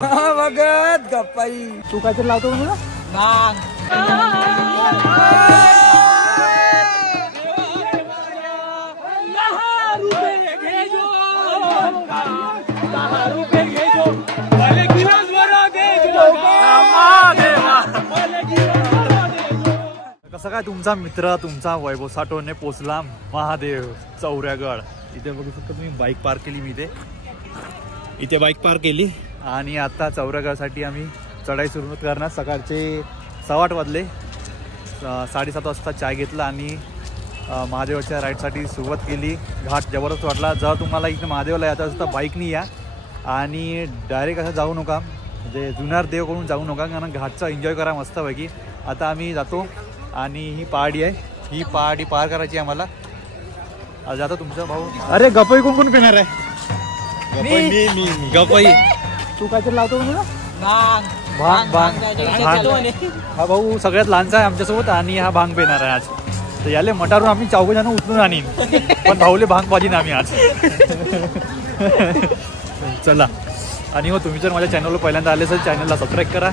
बघत गप्पाई तू काय तर लावतो ना कसं काय तुमचा मित्र तुमचा वैभव साठवणे पोचला महादेव चौऱ्यागड। इथे बघू शकता तुम्ही बाईक पार्क केली, मी इथे बाईक पार्क केली आणि आता चौऱ्यागडसाठी आम्ही चढाई सुरू करणार। सकाळचे 8:15 वाजले, 7:30 वाजता चाय घेतला आणि महादेवाच्या राईडसाठी सुरुवात केली। घाट जबरदस्त वाटला। जर तुम्हाला इथे महादेवाला यायचं असेल तर बाईकनी या आणि डायरेक्ट असं जाऊ नका, म्हणजे जुन्नर देवकडून जाऊ नका, कारण घाटचा एन्जॉय करा मस्तपैकी। आता आम्ही जातो आणि ही पहाडी आहे, ही पहाडी पार करायची आम्हाला। जातो तुमचा भाऊ। अरे गपई कोण कोण पिणार आहे? गपई तू काय तर लावतो ना भांग हा भाऊ सगळ्यात लहानचा आहे आमच्यासोबत आणि हा भांग पिणार आहे आज। तर याले मटारून आम्ही 4 जण उचलून आणीन, पण भाऊले भांग पाहिजे आम्ही आज। चला, आणि हो तुम्ही जर माझ्या चॅनलवर पहिल्यांदा आले तर चॅनलला सबस्क्राईब करा।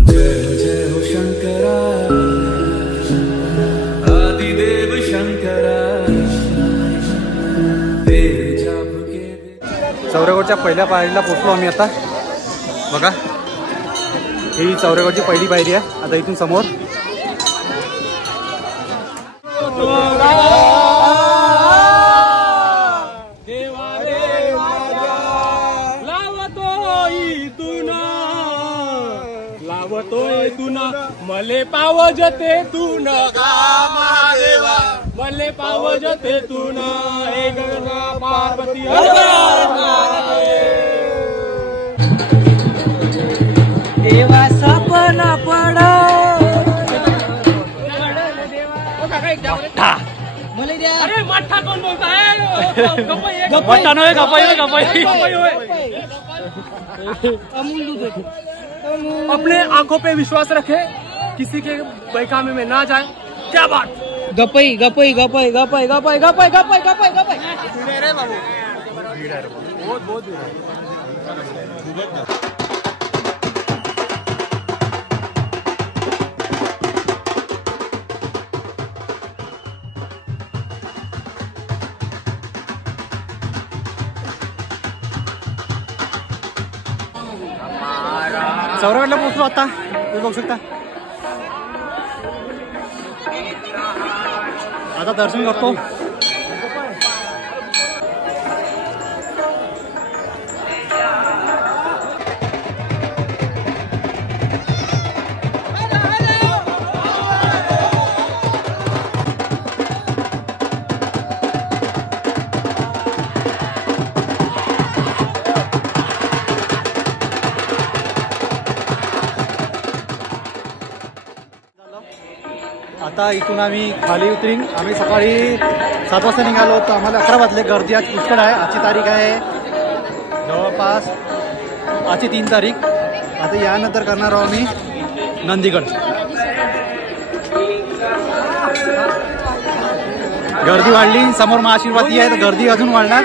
जय जय हो शंकरा आदिदेव शंकरा। चौऱ्यागडच्या पहिल्या पायरीला पोहोचलो आम्ही आता। बघा ही चौऱ्यागडची पहिली पायरी आहे। आता इथून समोर मले पावजते तून महादेवा, मले पावजते तून हे गंगा पार्वती देवा सपना पडा मला द्या। अरे मठ्ठा कोण बोलताय? मठ्ठा नव्हे, गप्पाई अमूल दूध। अपने आंखों पे विश्वास रखे, किसी के बहकावे में ना जाए। क्या बात? गपई गपई गपई गपई गपई गपई गपई गपई गपई रे बाबू, बहुत बहुत चौऱ्यागडला पोहोचलो आता, तुम्ही बघू शकता। आता दर्शन करतो। आता इथून आम्ही खाली उतरीन। आम्ही सकाळी 7 वाजता निघालो तर आम्हाला 11 वाजले। गर्दी आज पुष्कळ आहे। आजची तारीख आहे जवळपास आजची 3 तारीख। आता यानंतर करणार आहोत आम्ही नंदीगड। गर्दी वाढली, समोर महाशिवरात्री आहे तर गर्दी अजून वाढणार।